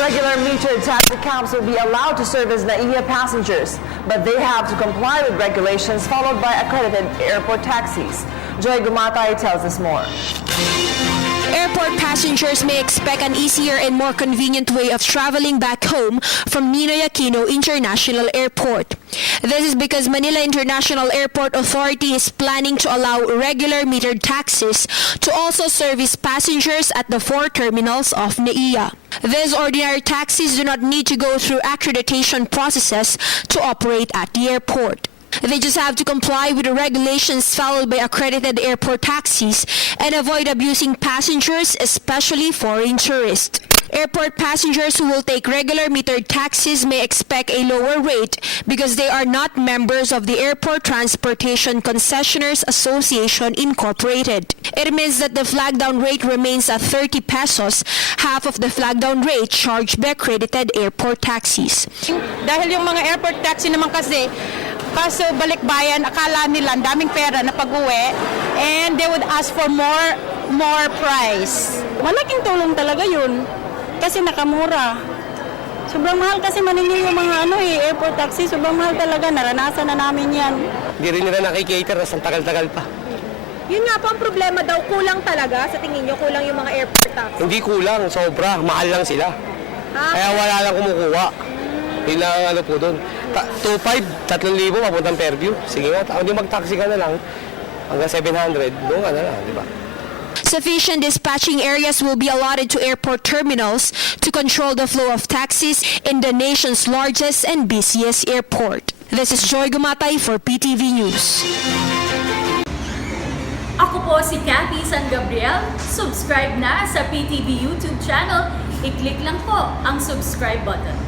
Regular metered taxi cabs will be allowed to serve as NAIA passengers, but they have to comply with regulations followed by accredited airport taxis. Joy Gumatay tells us more. Airport passengers may expect an easier and more convenient way of traveling back home from Ninoy Aquino International Airport. This is because Manila International Airport Authority is planning to allow regular metered taxis to also service passengers at the 4 terminals of NAIA. These ordinary taxis do not need to go through accreditation processes to operate at the airport. They just have to comply with the regulations followed by accredited airport taxis and avoid abusing passengers, especially foreign tourists. Airport passengers who will take regular metered taxis may expect a lower rate because they are not members of the Airport Transportation Concessionaires Association Incorporated. It means that the flag down rate remains at 30 pesos, half of the flag down rate charged by accredited airport taxis. Dahil yung mga airport taxi naman kasi, kaso balikbayan, akala nila ang daming pera na pag-uwi and they would ask for more price. Malaking tulong talaga yun kasi nakamura. Sobrang mahal kasi Manila yung mga airport taxi. Sobrang mahal talaga. Naranasan na namin yan. Hindi rin nila nakikater, ang tagal-tagal pa. Yun nga po ang problema daw, kulang talaga. Sa tingin nyo, kulang yung mga airport taxi. Hindi kulang, sobra. Mahal lang sila. Kaya wala lang kumukuha. Yun lang ang po doon. 2,500, 3,000 papuntang Fairview. Sige nga, hindi mag-taxi ka na lang. Hanggang 700, doon ka na lang, di ba? Sufficient dispatching areas will be allotted to airport terminals to control the flow of taxis in the nation's largest and busiest airport. This is Joy Gumatay for PTV News. Ako po si Cathy San Gabriel. Subscribe na sa PTV YouTube channel. I-click lang po ang subscribe button.